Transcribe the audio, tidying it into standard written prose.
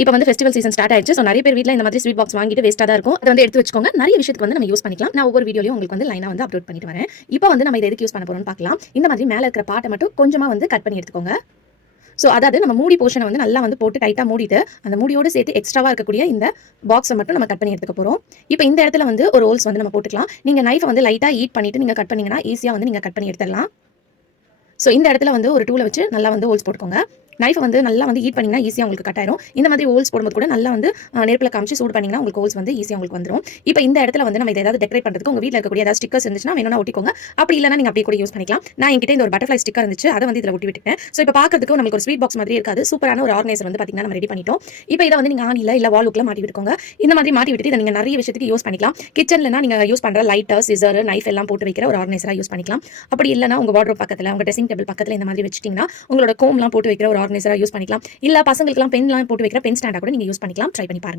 இப்போ வந்து festival season start ஆயிடுச்சு. ஸோ நிறைய பேர் வீட்டில் இந்த மாதிரி ஸ்வீட் பாக்ஸ் வாங்கிட்டு வேஸ்ட்டாக தான் இருக்கும். அதை வந்து எடுத்து வச்சுக்கோங்க. நிறைய விஷயத்துக்கு வந்து நம்ம யூஸ் பண்ணிக்கலாம். நான் ஒவ்வொரு வீடியோலையும் உங்களுக்கு வந்து லைனாக வந்து அப்லோட் பண்ணிட்டு வரேன். இப்போ வந்து நம்ம இதை எதுக்கு யூஸ் பண்ண போறோம்னு பார்க்கலாம். இந்த மாதிரி மேலே இருக்கிற பாட்டை மட்டும் கொஞ்சமாக வந்து கட் பண்ணி எடுத்துக்கோங்க. ஸோ அதாவது நம்ம மூடி போர்ஷனை வந்து நல்லா வந்து போட்டு டைட்டாக மூடிட்டு அந்த மூடியோடு சேர்த்து எக்ஸ்ட்ராவாக இருக்கக்கூடிய இந்த பாக்ஸை மட்டும் நம்ம கட் பண்ணி எடுத்துக்க போகிறோம். இப்போ இந்த இடத்துல வந்து ஒரு ஹோல்ஸ் வந்து நம்ம போட்டுக்கலாம். நீங்கள் நைஃபை வந்து லைட்டாக ஹீட் பண்ணிட்டு நீங்கள் கட் பண்ணீங்கன்னா ஈஸியாக வந்து நீங்கள் கட் பண்ணி எடுத்துடலாம். ஸோ இந்த இடத்துல வந்து ஒரு டூலை வச்சு நல்லா வந்து ஹோல்ஸ் போட்டுக்கோங்க. நைஃபை வந்து நல்லா வந்து ஹீட் பண்ணிங்கன்னா ஈஸியாக உங்களுக்கு கட் ஆயிரும். இந்த மாதிரி ஹோல்ஸ் போடும்போது கூட நல்லா வந்து நெருப்பில் காமிச்சு சூடு பண்ணிங்கன்னா உங்களுக்கு ஹோல்ஸ் வந்து ஈஸியாக உங்களுக்கு வந்துடும். இப்போ இந்த இடத்துல வந்து நம்ம இதை ஏதாவது டெக்கரேட் பண்ணுறதுக்கு உங்கள் வீட்டில் இருக்கக்கூடிய ஏதாவது ஸ்டிக்கர்ஸ் இருந்துச்சுன்னா வேணும்னா ஒட்டிக்கோங்க. அப்படி இல்லைனா நீங்கள் அப்படியே கூட யூஸ் பண்ணிக்கலாம். நான் என்கிட்ட இந்த ஒரு பட்டர்ஃப்ளை ஸ்டிக்கர் இருந்துச்சு, அதை வந்து இதில் ஒட்டி விட்டுட்டேன். ஸோ இப்போ பார்க்கறதுக்கு நமக்கு ஒரு ஸ்வீட் பாக்ஸ் மாதிரி இருக்காது. சூப்பரான ஒரு ஆர்கனைசர் வந்து பார்த்தீங்கன்னா நம்ம ரெடி பண்ணிட்டோம். இப்போ இதை வந்து நீங்கள் ஆணியில் இல்லை வால்வுக்குள்ள மாட்டி விட்டுக்கோங்க. இந்த மாதிரி மாட்டி விட்டுட்டு இதை நீங்கள் நிறைய விஷயத்துக்கு யூஸ் பண்ணிக்கலாம். கிச்சன்லனா நீங்கள் யூஸ் பண்ணுற லைட்டர், சிசர், நைஃப் எல்லாம் போட்டு வைக்கிற ஒரு ஆர்கனைசராக யூஸ் பண்ணிக்கலாம். அப்படி இல்லைனா உங்கள் வார்ட்ரோப் பக்கத்தில், உங்கள் ட்ரெஸ்ஸிங் டேபிள் பக்கத்தில் இந்த மாதிரி வச்சிட்டிங்கன்னா உங்களோட கோம்லாம் போட்டு வைக்கிற ஒரு ஆர்கனைசராக யூஸ் பண்ணிக்கலாம். இல்ல பசங்களுக்குலாம் பென்லாம் போட்டு வைக்கிற பென் ஸ்டாண்டா கூட நீங்க யூஸ் பண்ணிக்கலாம். ட்ரை பண்ணி பாருங்க.